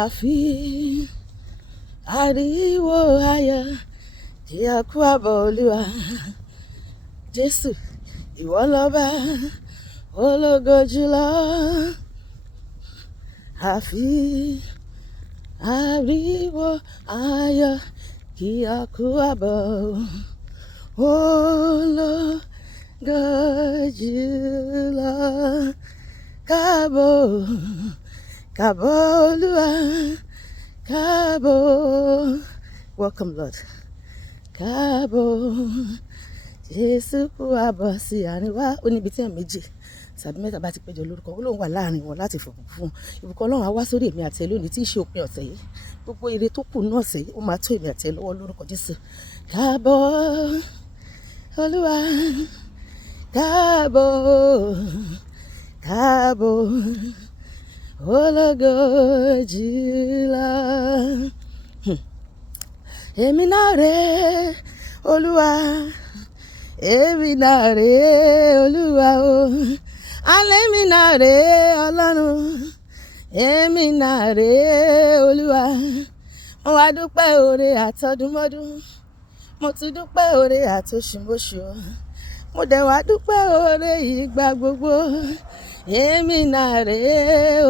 àfi ariwo ayọ̀ kí a kú àbọ̀ Olúwa. Jésù, ìwọ lọ́ba ológo jùlọ. Àfi ariwo ayọ̀ kí a kú àbọ̀ ológo jùlọ. Káàbọ̀, káàbọ̀ Olúwa, káàbọ̀. Welcome, Lord. Káàbọ̀. Jésù kú àbọ̀ sí àárín wa. Ó níbi tí ẹ̀ méjì tàbí mẹ́ta bá ti péjọ lórúkọ Ọlọ́run wà láàrin wọn láti fòkùn fún ìbùkún Ọlọ́run á wá sórí èmi àti ẹ lónìí tí í ṣe òpin ọ̀sẹ̀ yìí. Gbogbo ire tó kù náà ọ̀sẹ̀ yìí ó máa tó èmi àti ẹ lọ́wọ́ lórúkọ Jésù. Káàbọ̀ Olúwa, káàbọ̀, káàbọ̀ ológo jùlọ. Èmi náà rèé Olúwa, èmi náà rèé Olúwa o. Alẹ́ mi náà rèé Ọlọ́run, èmi náà rèé Olúwa. Mo wá dúpẹ́ oore àtọdúnmọ́dún, mo ti dúpẹ́ oore àtoṣùmọ́ṣù, mo dẹ̀ wá dúpẹ́ oore ìgbà gbogbo. Èmi náà rèé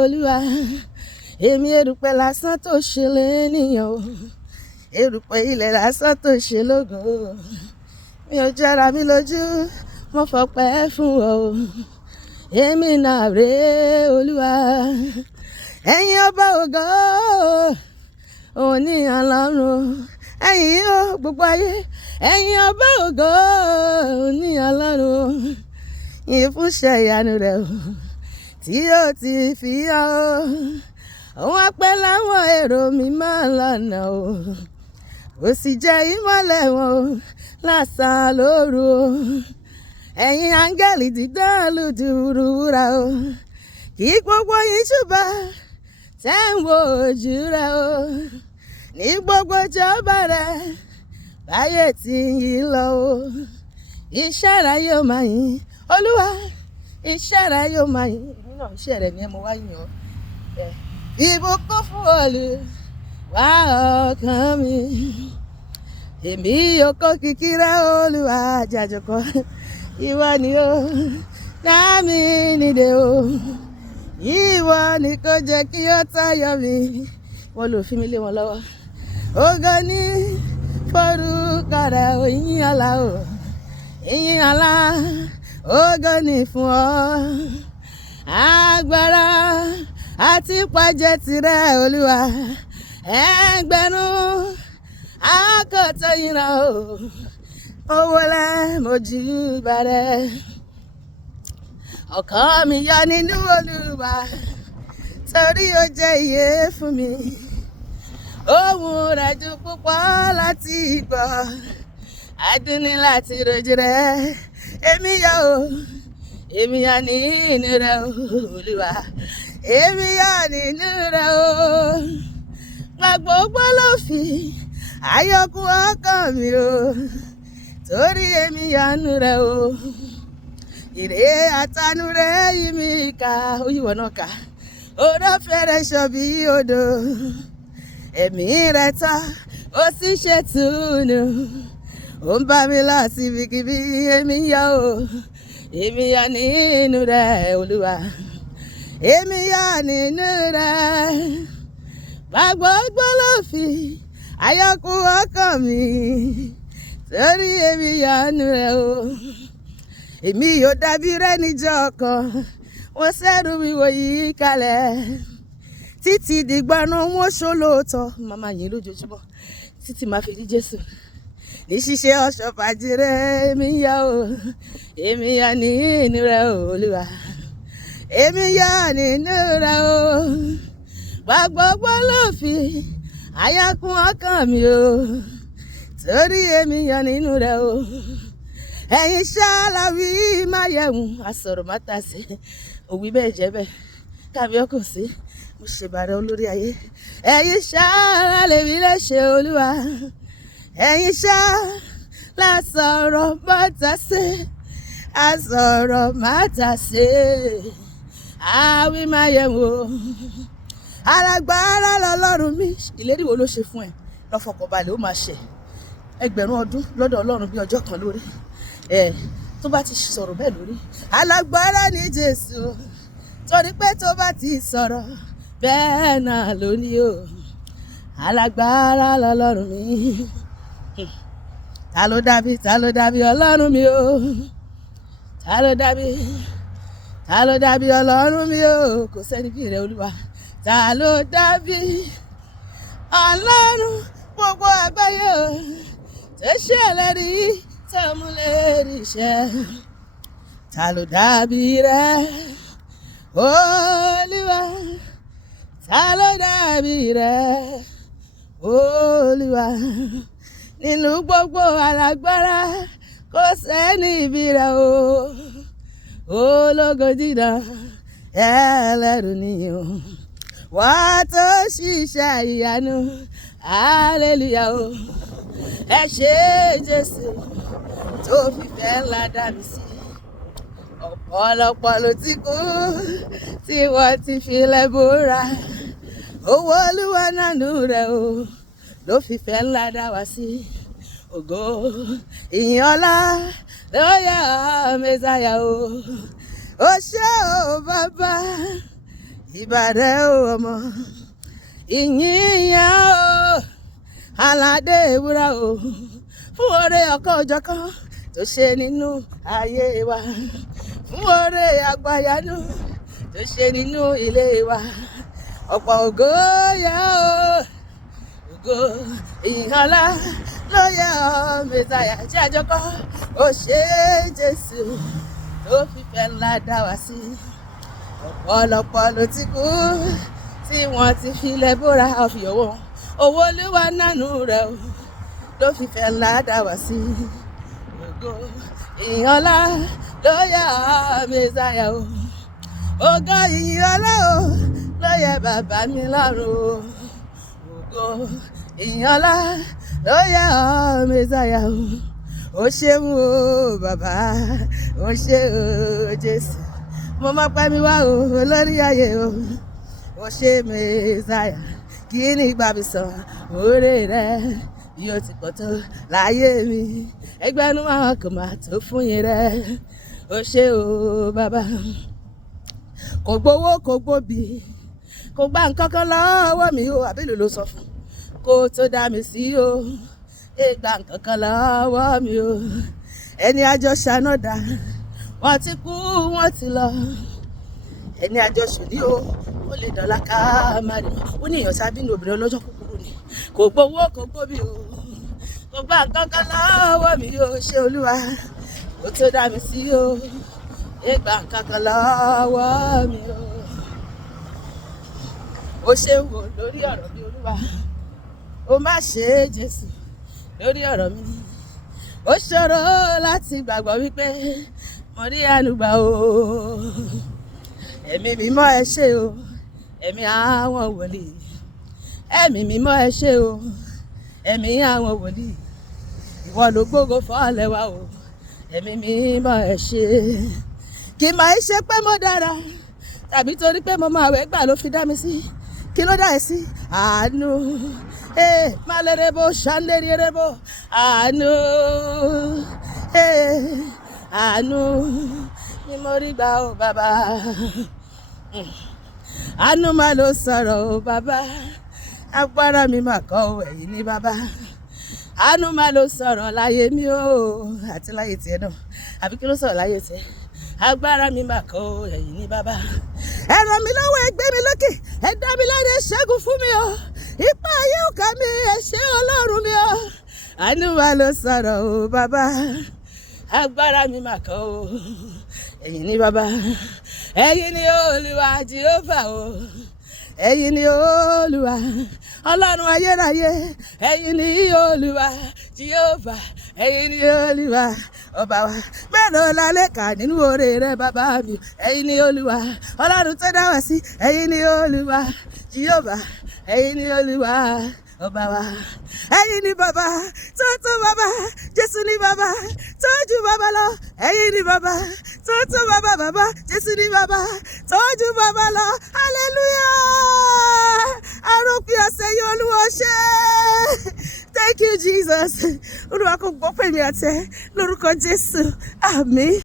Olúwa, èmi erùpẹ̀ lásán tó ṣe lénìyàn o, erùpẹ̀ ilẹ̀ lásán tó ṣe lógo. Mi ò jọra mi lójú, mo fọpẹ́ fún ọ o. Èmi náà rèé Olúwa, ẹ̀yin ọba ògo, òní Ọlọ́run, ẹ̀yin o gbogbo ayé, ẹ̀yin ọba ògo, òní Ọlọ́run, ìfúnṣẹ́ ìyanu rẹ̀ o tí ó ti fi hàn o. Òun apẹ́ láwọn èrò mi máa lọ́nà o, ó sì jẹ́ ìmọ́lẹ̀ wọn o lásán lóru o. Ẹ̀yin áńgẹ́lì dídán lùdùrù wúrà o, kí gbogbo yín ṣùbà tẹ́ ń wo ojú rẹ̀ o. Ní gbogbo ìjọba rẹ̀ báyé tí ń yí lọ o. Iṣẹ́ rẹ̀ yóò máa yìn Olúwa, iṣẹ́ rẹ̀ yóò máa yìn. Èmi náà iṣẹ́ rẹ̀ ni ẹ mo wá yìn ọ́. Ìbùkún fún Olúwa ọkàn mi, èmi yóò kọ kìkì rẹ̀ Olúwa jàjọkọ. Ìwọ ni ó dá mi nídè o, ìwọ ni kò jẹ́ kí ó tayọ mi. Wọ́n lò fi mi lé wọn lọ́wọ́. Ògo ni forúkọ rẹ̀ o, ìyìn ọlá o, ìyìn ọlá, ògo ni fún ọ. Agbára àti pàjẹ́ tirẹ̀ Olúwa, ẹgbẹ̀rún àkótó ìran o. Owó lẹ́ mojú bàrẹ̀, ọkàn mi yọ nínú Olúwa, torí ó jẹ́ ìyè fún mi. Ohùn rẹ̀ dùn púpọ̀ láti gbọ́, adùn ní láti rojú rẹ̀. Èmi yọ̀ o, èmi yọ̀ nínú rẹ̀ o Olúwa, èmi yọ̀ nínú rẹ̀ o. Gbogbo ló fi àyọkù ọkàn mi o, torí èmi yọ̀ nínú rẹ̀ o. Ire àtànú rẹ̀ yí mi ká, ó yíwọ náà ká. Odò fẹ́rẹ̀ ṣàn bí odò, ẹ̀mí rẹ̀ tán ó sì ṣètùnú. Ó ń bá mi lọ síbikíbi, èmi yọ̀ o, èmi yọ̀ nínú rẹ̀ Olúwa, èmi yọ̀ nínú rẹ̀. Gbogbo ló fi àyọkù ọkàn mi, torí èmi yọ̀ nínú rẹ̀ o. Èmi yóò dàbí rẹ̀ níjọ́ kan, wọ́n ṣẹ́rù wíwo yìí kalẹ̀, títí dìgbàna wọn ṣolóòótọ́. Màmá yín lójoojúmọ́ títí máa fi rí Jésù. Ní ṣíṣe ọ̀ṣọ́ fàjìrẹ́ èmi yọ̀ o, èmi yọ̀ nínú rẹ̀ Olúwa, èmi yọ̀ nínú rẹ̀ o. Gbogbo ló fi àyọkù ọkàn mi o, torí èmi yọ̀ nínú rẹ̀ o. Ẹ̀yin ṣáláwí máa yẹ̀wùn àsọ̀rọ̀ máta sí òwì bẹ́ẹ̀ jẹ́ bẹ́ẹ̀ kábí ọkàn sí mo ṣèbàrẹ̀ olórí ayé. Ẹ̀yin ṣáá lèmi lè ṣe Olúwa, ẹ̀yin ṣáá lásọ̀rọ̀ máta sí, àsọ̀rọ̀ máta sí àwí máa yẹ̀wùn alágbára lọ́lọ́run mi. Ìlérí wo ló ṣe fún ẹ? Lọ fọkànbalẹ̀, ó máa ṣẹ. Ẹgbẹ̀rún ọdún lọ́dọ̀ Ọlọ́run bí ọjọ́ kan lórí. Tó bá ti sọ̀rọ̀ bẹ́ẹ̀ lórí. Alágbára ni Jésù, torí pé tó bá ti sọ̀rọ̀ bẹ́ẹ̀ náà lónìí o. Alágbára lọ́lọ́run mi. Ta ló dàbí Ọlọ́run mi o? Ta ló dàbí Ọlọ́run mi o? Kò sẹ́ni bí rẹ̀ Olúwa. Ta ló dàbí Ọlọ́run gbogbo àgbáyé o? Tó ṣèlérí tó múlérí ṣẹ. Ta ló dàbí rẹ̀ Olúwa? Ta ló dàbí rẹ̀ Olúwa? Nínú gbogbo alágbára kò sẹ́ni bí rẹ̀ o. Ológo dídán ẹlẹ́rù nìyí o. Wà tó ṣiṣẹ́ ìyanu, hallelujah o. Ẹ ṣé Jésù tó fìfẹ́ ńlá dá mi sí. Ọ̀pọ̀lọpọ̀ ló ti kú tí wọ́n ti filẹ̀ bóra. Owó Olúwa nánú rẹ̀ o ló fìfẹ́ ńlá dá wa sí. Ògo ìyìn ọlá ló yẹ ọ́ Mẹ́sáyà o. Ó ṣé o bàbá, ìbà rẹ̀ o ọmọ. Ìyìn yẹn o aládé ewúrà o. Fún oore ọ̀kan òjọ̀kan tó ṣe nínú ayé wa. Fún oore àgbàyanu tó ṣe nínú ilé wa. Ọ̀pọ̀ ògo yẹ o. Ògo ìyìn ọlá ló yẹ ọ́ Mẹ́sáyà. Tí àjọkọ́ ó ṣé Jésù tó fìfẹ́ ńlá dá wa sí. Ọ̀pọ̀lọpọ̀ ló ti kú tí wọ́n ti filẹ̀ bóra ọ̀fìyọ̀ wọn. Owó Olúwa nánú rẹ̀ o ló fìfẹ́ ńlá dá wa sí. Ògo ìyìn ọlá ló yẹ ọ́ Mẹ́sáyà o. Ògo ìyìn ọlá o ló yẹ bàbá mi lọ́run o. Ògo ìyìn ọlá ló yẹ ọ́ Mẹ́sáyà o. Ó ṣeun o bàbá, ó ṣé o Jésù. Mo máa pẹ́ mi wá o lórí ayé o. Ó ṣé Mẹ́sáyà, kí ni ìgbà mi sọ oore rẹ bí ó ti pọ̀ tó láyé mi. Ẹgbẹ̀rún àwọn kò máa tó fún yín rẹ. Ó ṣé o bàbá. Kò gbowó kò gbóbi, kò gba nǹkan kan lọ́wọ́ mi o. Àbílù ló sọ fún kó tó dá mi sí o. Gba nǹkan kan lọ́wọ́ mi o. Ẹni àjọ ṣànádà wọ́n ti kú wọ́n ti lọ. Ẹni àjọ ṣòní o ó lè dọ̀la ká má rí mọ́. Ó ní èèyàn sábì ní obìnrin ọlọ́jọ́ kúkúrú ni. Kò gbowó kò gbóbi o. Kò gba nǹkan kan lọ́wọ́ mi o. Ṣé Olúwa kó tó dá mi sí o. Gba nǹkan kan lọ́wọ́ mi o. Ó ṣe wò lórí ọ̀rọ̀ mi Olúwa. Ó má ṣe Jésù lórí ọ̀rọ̀ mi. Ó ṣòro láti gbàgbọ́ wípé mo rí àánú gbà o. Ẹ̀mí mímọ́ ẹ ṣé o. Ẹ̀mí àwọn wòlíì. Ẹ̀mí mímọ́ ẹ ṣé o. Ẹ̀mí àwọn wòlíì. Ìwọ ló gbógo fọ́lẹ̀ wa o. Ẹ̀mí mímọ́ ẹ ṣé. Kì í máa ṣe pé mo dára tàbí torí pé mo máa wẹ̀ gbà ló fi dá mi sí. Kí ló dá ẹ sí? Àánú. Malerebo shanderebo. Àánú. Àánú ni mo rí gbà o bàbá. Àánú máa ló sọ̀rọ̀ o bàbá. Agbára mi máa kọ́ o ẹ̀yìn ní bàbá. Àánú máa ló sọ̀rọ̀ láyé mi o. Àti láyé tiẹ̀ náà. Àbí kí ló sọ̀rọ̀ láyé tiẹ̀? Agbára mi máa kọ́ o ẹ̀yìn ní bàbá. Ẹ ràn mí lọ́wọ́, ẹ gbé mi lókè. Ẹ dá mi láre, ṣẹ́gun fún mi o. Ipa ayé ò ká mi, ẹ ṣé Ọlọ́run mi o. Àánú máa ló sọ̀rọ̀ o bàbá. Agbára mi máa kọ́ o ẹ̀yìn ní bàbá. Ẹ̀yin ni Olúwa Jèhófà o. Ẹ̀yin ni Olúwa Ọlọ́run ayérayé. Ẹ̀yin ni Olúwa Jèhófà. Ẹ̀yin ni Olúwa ọba wa. Mélòó la lè kà nínú oore rẹ bàbá mi. Ẹ̀yin ni Olúwa Ọlọ́run tó dá wa sí. Ẹ̀yin ni Olúwa Jèhófà. Ẹ̀yin ni Olúwa ọba wa. Ẹ̀yin ni bàbá tó tó bàbá, Jésù ni bàbá tó ju bàbá lọ. Ẹ̀yin ni bàbá tó tó bàbá, bàbá Jésù ni bàbá tó ju bàbá lọ. Hallelujah! Àròpin ọ̀sẹ̀ yìí Olúwa ṣe. Thank you, Jesus. Olúwa kò gbọ́ pé mi àtẹ lórúkọ Jésù. Àmín.